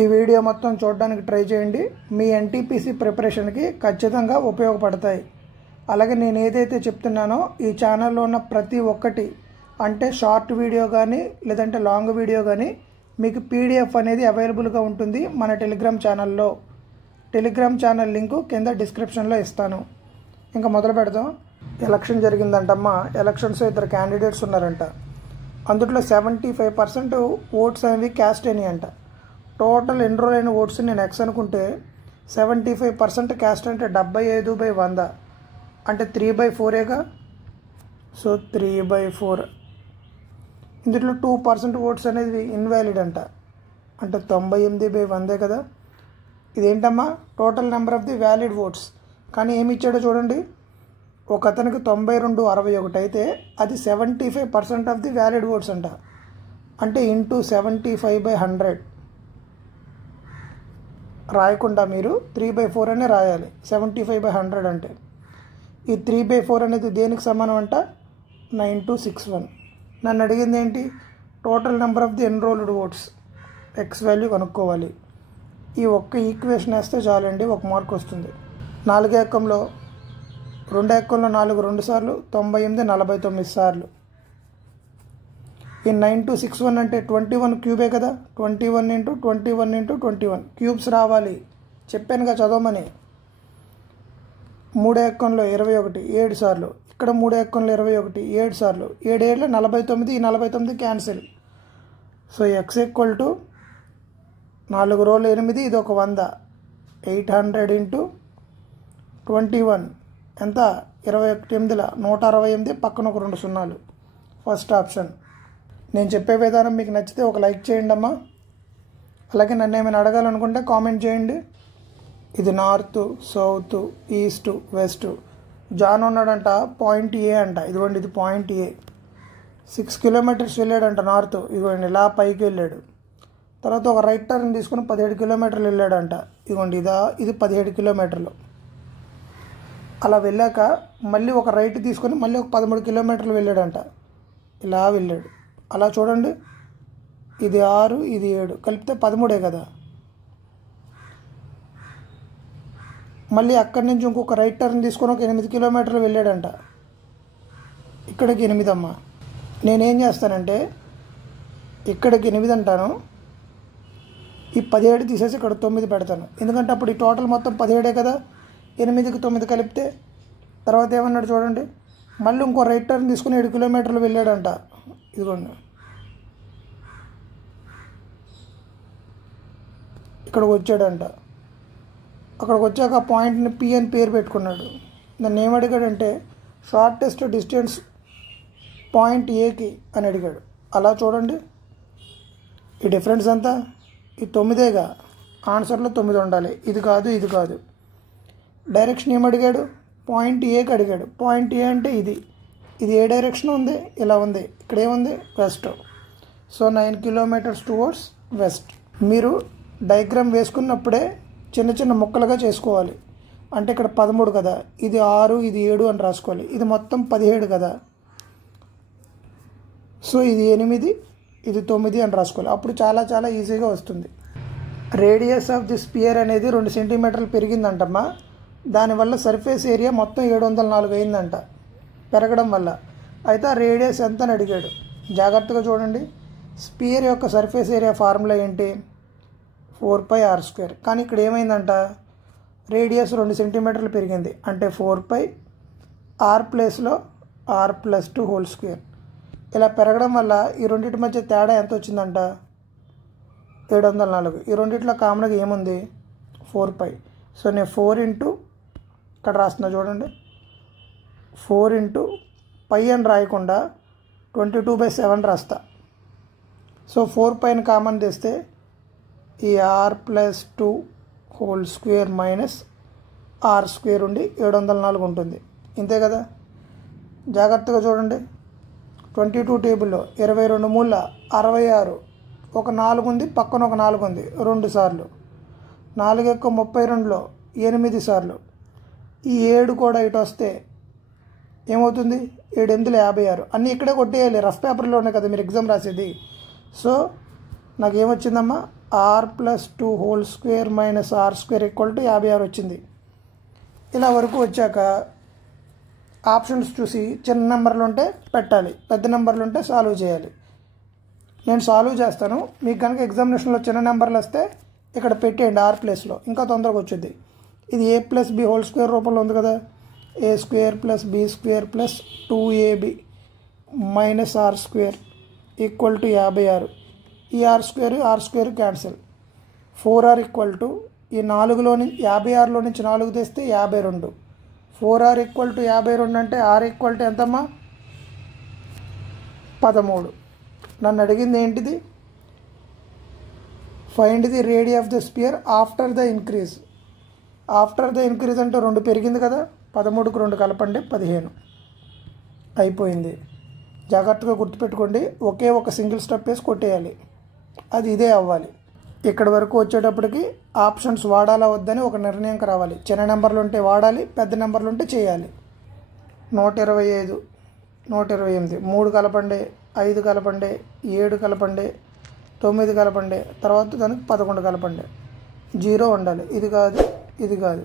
ఈ వీడియో మొత్తం చూడడానికి ట్రై చేయండి. మీ ఎన్టీపీసీ ప్రిపరేషన్కి ఖచ్చితంగా ఉపయోగపడతాయి. అలాగే నేను ఏదైతే చెప్తున్నానో ఈ ఛానల్లో ఉన్న ప్రతి ఒక్కటి అంటే షార్ట్ వీడియో కానీ లేదంటే లాంగ్ వీడియో కానీ మీకు పీడిఎఫ్ అనేది అవైలబుల్గా ఉంటుంది మన టెలిగ్రామ్ ఛానల్లో. టెలిగ్రామ్ ఛానల్ లింకు కింద డిస్క్రిప్షన్లో ఇస్తాను. ఇంకా మొదలు పెడదాం. ఎలక్షన్ జరిగిందంటమ్మా. ఎలక్షన్స్ ఇద్దరు క్యాండిడేట్స్ ఉన్నారంట. అందులో 75% ఓట్స్ అనేవి క్యాస్ట్ అయినాయి అంట. టోటల్ ఎన్రోల్ అయిన ఓట్స్ నేను ఎక్స్ అనుకుంటే 75% క్యాస్ట్ అంటే 75/100 అంటే 3/4గా. సో 3/4. ఇందులో 2% ఓట్స్ అనేది ఇన్వాలిడ్ అంట. అంటే 98/100 కదా. ఇదేంటమ్మా total number of the valid votes. కానీ ఏమి ఇచ్చాడో చూడండి. ఒక అతనికి 92/61 అయితే అది 75% ఆఫ్ ది వ్యాలిడ్ ఓట్స్ అంట. అంటే ఇంటూ 75/100 రాయకుండా మీరు 3/4 అనే రాయాలి. 75/100 అంటే ఈ 3/4 అనేది దేనికి సమానం అంట? 9261. నన్ను అడిగింది ఏంటి? Total number of the enrolled votes x value కనుక్కోవాలి. ఈ ఒక్క ఈక్వేషన్ వేస్తే చాలండి, 1 మార్క్ వస్తుంది. 4 ఎక్కంలో 2 ఎక్కంలో 4 2 సార్లు 98 49 సార్లు. ఈ 9261 అంటే 21 క్యూబే కదా. 21 × 21 × 21 క్యూబ్స్ రావాలి. చెప్పానుగా చదవమని. 3 ఎక్కంలో 21 7 సార్లు. ఇక్కడ 3 ఎక్కంలో 21 7 సార్లు. 7 7 49. ఈ 49 cancel. So X equal to 4 రోలు 8. ఇది ఒక 100. 800 × 21 ఎంత? 28 168. పక్కన ఒక 2 సున్నాలు. First option. నేను చెప్పే విధానం మీకు నచ్చితే ఒక లైక్ చేయండి అమ్మా. అలాగే నన్ను ఏమైనా అడగాలనుకుంటే కామెంట్ చేయండి. ఇది north, south, east, west. John ఉన్నాడంట. పాయింట్ ఏ అంట. ఇదిగోండి ఇది పాయింట్ ఏ. 6 కిలోమీటర్స్ వెళ్ళాడంట నార్త్. ఇదిగోండి ఇలా పైకి వెళ్ళాడు. తర్వాత ఒక రైట్ టర్న్ తీసుకుని 17 కిలోమీటర్లు వెళ్ళాడంట. ఇదిగోండి ఇది 17 కిలోమీటర్లు. అలా వెళ్ళాక మళ్ళీ ఒక రైట్ తీసుకొని మళ్ళీ ఒక 13 కిలోమీటర్లు వెళ్ళాడంట. ఇలా వెళ్ళాడు. అలా చూడండి. ఇది 6 ఇది 7 కలిపితే 13 కదా. మళ్ళీ అక్కడి నుంచి ఇంకొక రైట్ టర్న్ తీసుకొని ఒక 8 కిలోమీటర్లు వెళ్ళాడంట. ఇక్కడికి 8 అమ్మా. నేనేం చేస్తానంటే ఇక్కడికి 8 అంటాను. ఈ 17 తీసేసి ఇక్కడ 9 పెడతాను. ఎందుకంటే అప్పుడు ఈ టోటల్ మొత్తం 17 కదా. 8కి 9 కలిపితే తర్వాత ఏమన్నాడు చూడండి. మళ్ళీ ఇంకో రైట్ టర్న్ తీసుకుని 7 కిలోమీటర్లు వెళ్ళాడంట. ఇదిగోండి ఇక్కడికి వచ్చాడంట. అక్కడికి వచ్చాక ఆ పాయింట్ని పి అని పేరు పెట్టుకున్నాడు. నన్ను ఏమడిగాడంటే షార్టెస్ట్ డిస్టెన్స్ పాయింట్ ఏకి అని అడిగాడు. అలా చూడండి. ఈ డిఫరెన్స్ ఎంత? ఈ 9గా. ఆన్సర్లో 9 ఉండాలి. ఇది కాదు ఇది కాదు. డైరెక్షన్ ఏమడిగాడు? పాయింట్ ఏకి అడిగాడు. పాయింట్ ఏ అంటే ఇది ఏ డైరెక్షన్ ఉంది? ఇలా ఉంది. ఇక్కడ ఏముంది? West. So 9 kilometres towards west. మీరు డయాగ్రామ్ వేసుకున్నప్పుడే చిన్న చిన్న ముక్కలుగా చేసుకోవాలి. అంటే ఇక్కడ 13 కదా. ఇది 6 ఇది 7 అని రాసుకోవాలి. ఇది మొత్తం 17 కదా. సో ఇది 8 ఇది 9 అని రాసుకోవాలి. అప్పుడు చాలా చాలా ఈజీగా వస్తుంది. రేడియస్ ఆఫ్ ది స్పియర్ అనేది 2 సెంటీమీటర్లు పెరిగిందంటమ్మా. దానివల్ల సర్ఫేస్ ఏరియా మొత్తం 704 అయిందంట పెరగడం వల్ల. అయితే ఆ రేడియస్ ఎంత అని అడిగాడు. జాగ్రత్తగా చూడండి. స్పియర్ యొక్క సర్ఫేస్ ఏరియా ఫార్ములా ఏంటి? 4πr². కానీ ఇక్కడ ఏమైందంట? రేడియస్ 2 సెంటీమీటర్లు పెరిగింది. అంటే 4π r ప్లేస్లో r+2². ఇలా పెరగడం వల్ల ఈ రెండింటి మధ్య తేడా ఎంత వచ్చిందంట? 704. ఈ రెండిట్లో కామన్గా ఏముంది? 4π. సో నేను 4 × ఇక్కడ రాస్తున్నా చూడండి. 4 × π అని రాయకుండా 22/7 రాస్తా. సో 4πని కామన్ తెస్తే ఈ r+2² మైనస్ r² ఉండి 704 ఉంటుంది. ఇంతే కదా. జాగ్రత్తగా చూడండి. 22 టేబుల్లో 22 మూల 66. ఒక 4 ఉంది, పక్కన ఒక 4 ఉంది 2 సార్లు. 4 యొక్క 32లో 8 సార్లు. ఈ 7 కూడా ఇటు వస్తే ఏమవుతుంది? 7 8 56. అన్నీ ఇక్కడే కొట్టేయాలి. రఫ్ పేపర్లో ఉన్నాయి కదా మీరు ఎగ్జామ్ రాసేది. సో నాకు ఏమొచ్చిందమ్మా? R plus 2 whole square minus r square equal to 56 వచ్చింది. ఇలా వరకు వచ్చాక ఆప్షన్స్ చూసి చిన్న నెంబర్లు ఉంటే పెట్టాలి, పెద్ద నెంబర్లు ఉంటే సాల్వ్ చేయాలి. నేను సాల్వ్ చేస్తాను. మీకు కనుక ఎగ్జామినేషన్లో చిన్న నెంబర్లు వస్తే ఇక్కడ పెట్టేయండి ఆర్ ప్లేస్లో, ఇంకా తొందరగా వచ్చింది. ఇది a plus b whole square రూపంలో ఉంది కదా, a square plus b square plus 2ab minus r square equal to 56. ఈ r square cancel. 4r equal to ఈ 4లో నుంచి 56లో నుంచి 4 తెస్తే 52. 4r ఈక్వల్ టు 52 అంటే r ఈక్వల్ టు ఎంతమ్మా? 13. నన్ను అడిగింది ఏంటిది? Find the radius of the spear after the increase. After the increase అంటే 2 పెరిగింది కదా, 13కు 2 కలపండి 15. అయిపోయింది. జాగ్రత్తగా గుర్తుపెట్టుకోండి, ఒకే ఒక సింగిల్ స్టెప్ వేసి కొట్టేయాలి, అది ఇదే అవ్వాలి. ఇక్కడ వరకు వచ్చేటప్పటికి ఆప్షన్స్ వాడాలా వద్దని ఒక నిర్ణయంకి రావాలి. చిన్న నెంబర్లు ఉంటే వాడాలి, పెద్ద నెంబర్లు ఉంటే చేయాలి. 125, 128, 3 కలపండి, 5 కలపండి, 7 కలపండి, 9 కలపండి, తర్వాత దానికి 11 కలపండి. 0 ఉండాలి. ఇది కాదు, ఇది కాదు.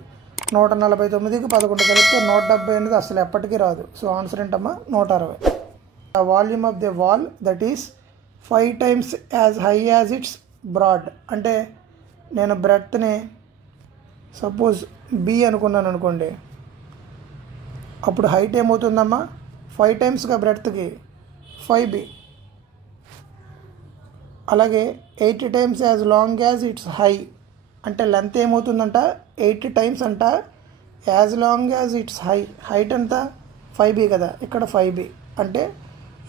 149కి 11 కలిపితే 170 అనేది అసలు ఎప్పటికీ రాదు. సో ఆన్సర్ ఏంటమ్మా? 160. The volume of the wall that is 5 times as high as it's broad. అంటే నేను బ్రెడ్త్ని సపోజ్ బి అనుకున్నాను అనుకోండి, అప్పుడు హైట్ ఏమవుతుందమ్మా? 5 timesగా బ్రెడ్త్కి 5b. అలాగే 80 times as long as it's high అంటే లెంత్ ఏమవుతుందంట? 80 times అంట as long as it's high. Height అంతా 5b కదా, ఇక్కడ 5b అంటే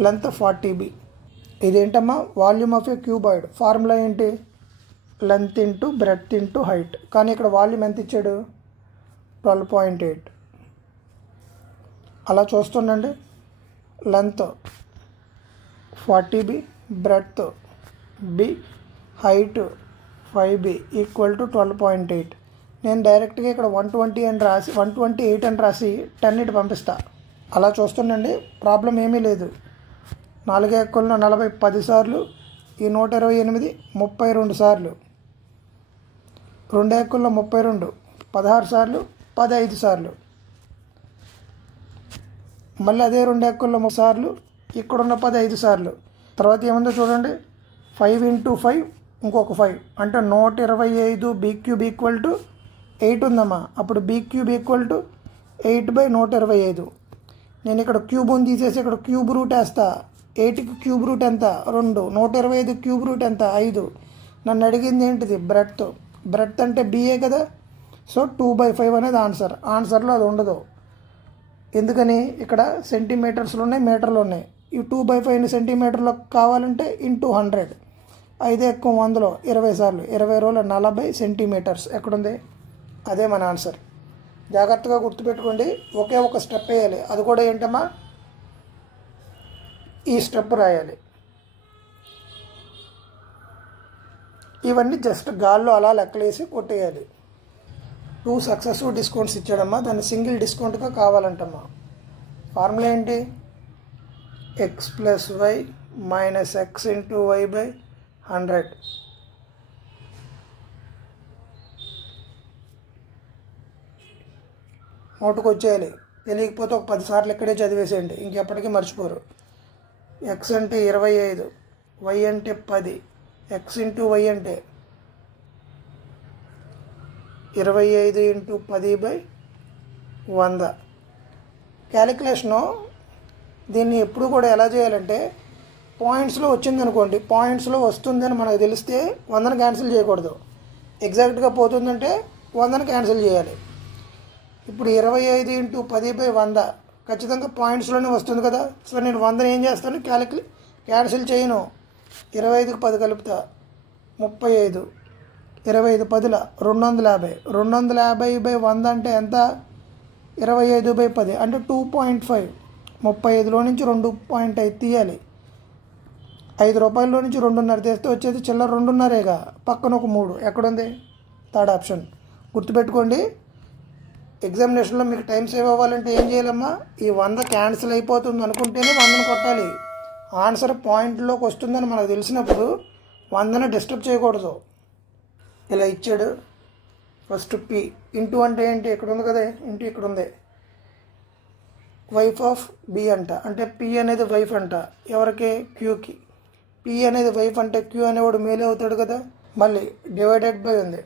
లెంత్ 40b. ఇదేంటమ్మా? Volume of a cuboid. Formula ఏంటి? Length into breadth into height. కానీ ఇక్కడ వాల్యూమ్ ఎంత ఇచ్చాడు? 12.8. అలా చూస్తుండండి, length 40b, breadth b, height 5b equal to 12.8. నేను డైరెక్ట్గా ఇక్కడ 120 అని రాసి 128 అని రాసి 10 ఇటు పంపిస్తా. అలా చూస్తుండండి, ప్రాబ్లం ఏమీ లేదు. 4 ఎక్కుల్లో 40 10 సార్లు, ఈ 128 32 సార్లు, 2 ఎక్కుల్లో 32 16 సార్లు, 15 సార్లు, మళ్ళీ అదే 2 ఎక్కుల్లో 3 సార్లు, ఇక్కడున్న 15 సార్లు. తర్వాత ఏముందో చూడండి, 5 × 5 ఇంకొక 5 అంటే 125 b³ ఈక్వల్ టు 8 ఉందమ్మా. అప్పుడు b³ ఈక్వల్ టు 8/125. నేను ఇక్కడ క్యూబ్ని తీసేసి ఇక్కడ క్యూబ్ రూట్ వేస్తా. 8కి క్యూబ్ రూట్ ఎంత? 2. 125 క్యూబ్ రూట్ ఎంత? 5. నన్ను అడిగింది ఏంటిది? బ్రెడ్త్. బ్రెడ్త్ అంటే బిఏ కదా, సో 2/5 అనేది ఆన్సర్. ఆన్సర్లో అది ఉండదు. ఎందుకని? ఇక్కడ సెంటీమీటర్స్లో ఉన్నాయి, మీటర్లు ఉన్నాయి. ఈ 2/5 సెంటీమీటర్లో కావాలంటే ఇంటూ 100. 5 ఎక్కువ 100లో 20 సార్లు, 20 రోజులు 40 సెంటీమీటర్స్. ఎక్కడుంది? అదే మన ఆన్సర్. జాగ్రత్తగా గుర్తుపెట్టుకోండి, ఒకే ఒక స్టెప్ వేయాలి. అది కూడా ఏంటమ్మా? ఈ స్టెప్ రాయాలి. ఇవన్నీ జస్ట్ గాల్లో అలా లెక్కలేసి కొట్టేయాలి. 2 సక్సెసివ్ డిస్కౌంట్స్ ఇచ్చాడమ్మా, దాన్ని సింగిల్ డిస్కౌంట్గా కావాలంటమ్మా. ఫార్ములా ఏంటి? x + y - x × y/100. నోటుకు వచ్చేయాలి. తెలియకపోతే ఒక 10 సార్లు ఇక్కడే చదివేసేయండి, ఇంకెప్పటికీ మర్చిపోరు. x అంటే 25, y అంటే 10, x × y అంటే 25 × 10/100. క్యాలిక్యులేషను దీన్ని ఎప్పుడు కూడా ఎలా చేయాలంటే, పాయింట్స్లో వచ్చిందనుకోండి, పాయింట్స్లో వస్తుందని మనకు తెలిస్తే 100ని క్యాన్సిల్ చేయకూడదు. ఎగ్జాక్ట్గా పోతుందంటే 100ని క్యాన్సిల్ చేయాలి. ఇప్పుడు 25 × 10/100 ఖచ్చితంగా పాయింట్స్లోనే వస్తుంది కదా. సో నేను 100ని ఏం చేస్తాను? క్యాన్సిల్ చేయను. 25కి 10 కలుపుతా 35, 25 10ల 250. 250/100 అంటే ఎంత? 25/10 అంటే 2.5. 35లో నుంచి 2.5 తీయాలి. 5 రూపాయల్లో నుంచి 2.5 తీస్తే వచ్చేది చిల్లర 2.5గా. పక్కన ఒక 3 ఎక్కడుంది? Third option. గుర్తుపెట్టుకోండి, ఎగ్జామినేషన్లో మీకు టైం సేవ్ అవ్వాలంటే ఏం చేయాలమ్మా? ఈ 100 క్యాన్సిల్ అయిపోతుంది అనుకుంటేనే 100ని కొట్టాలి. ఆన్సర్ పాయింట్లోకి వస్తుందని మనకు తెలిసినప్పుడు 100ని డిస్టర్బ్ చేయకూడదు. ఇలా ఇచ్చాడు. ఫస్ట్ పి ఇంటూ అంటే ఏంటి, ఇక్కడ ఉంది కదా ఇంటూ, ఇక్కడ ఉంది వైఫ్ ఆఫ్ బి అంట, అంటే పి అనేది వైఫ్ అంట ఎవరికి, క్యూకి. పి అనేది వైఫ్ అంటే క్యూ అనేవాడు మేలే అవుతాడు కదా. మళ్ళీ డివైడెడ్ బై ఉంది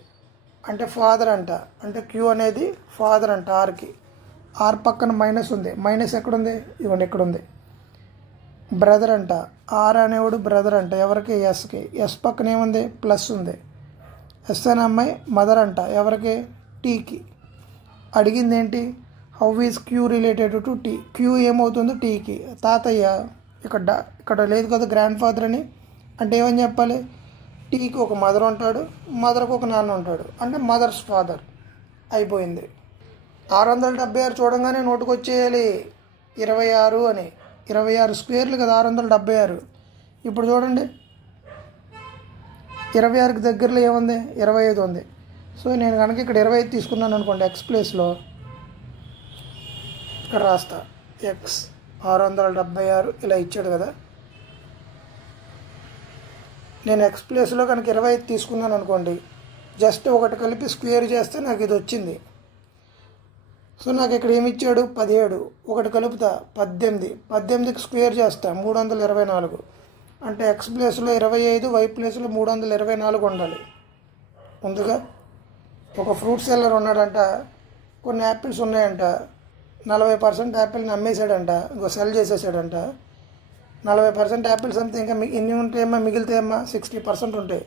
అంటే ఫాదర్ అంట, అంటే క్యూ అనేది ఫాదర్ అంట ఆర్కి. ఆర్ పక్కన మైనస్ ఉంది, మైనస్ ఎక్కడుంది, ఇవ్వండి ఇక్కడ ఉంది. బ్రదర్ అంట, ఆర్ అనేవాడు బ్రదర్ అంట ఎవరికి, ఎస్కి. ఎస్ పక్కన ఏముంది, ప్లస్ ఉంది. ఎస్ అనే అమ్మాయి మదర్ అంట ఎవరికి, టీకి. అడిగింది ఏంటి, how is Q related to T. Q ఏమవుతుంది, టీకి. తాతయ్య ఇక్కడ లేదు కదా గ్రాండ్ ఫాదర్ అని, అంటే ఏమని చెప్పాలి, టీకి ఒక మదర్ ఉంటాడు, మదర్కి ఒక నాన్న ఉంటాడు, అంటే మదర్స్ ఫాదర్. అయిపోయింది. 676 చూడంగానే నోటుకు వచ్చేయాలి 26 అని. 26 స్క్వేర్లు కదా 676. ఇప్పుడు చూడండి 26కి దగ్గరలో ఏముంది, 25 ఉంది. సో నేను కనుక ఇక్కడ 25 తీసుకున్నాను అనుకోండి, ఎక్స్ ప్లేస్లో ఇక్కడ రాస్తా ఎక్స్ 676 ఇలా ఇచ్చాడు కదా. నేను ఎక్స్ ప్లేస్లో కనుక 25 తీసుకున్నాను అనుకోండి, జస్ట్ ఒకటి కలిపి స్క్వేర్ చేస్తే నాకు ఇది వచ్చింది. సో నాకు ఇక్కడ ఏమి ఇచ్చాడు, 17. ఒకటి కలుపుతా 18. 18కి స్క్వేర్ చేస్తా 324. అంటే ఎక్స్ ప్లేస్లో 25, వై ప్లేస్లో 324 ఉండాలి. ముందుగా ఒక ఫ్రూట్ సెల్లర్ ఉన్నాడంట, కొన్ని యాపిల్స్ ఉన్నాయంట, 40% యాపిల్ని అమ్మేశాడంట, ఇంకో సెల్ చేసేసాడంట. 40% యాపిల్స్ అంతా ఇంకా ఎన్ని ఉంటాయమ్మా, మిగిలితాయమ్మా 60% ఉంటాయి.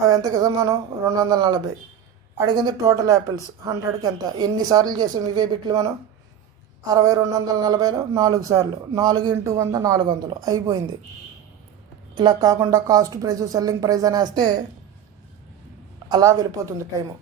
అవి ఎంతకి సమానం, 240. అడిగింది టోటల్ యాపిల్స్ 100కి ఎంత, ఎన్నిసార్లు చేసాం ఇవే బిట్లు మనం, 60 240లో 4 సార్లు, 4 × 100 400 అయిపోయింది. ఇలా కాకుండా కాస్ట్ ప్రైస్ సెల్లింగ్ ప్రైస్ అనేస్తే అలా వెళ్ళిపోతుంది టైము.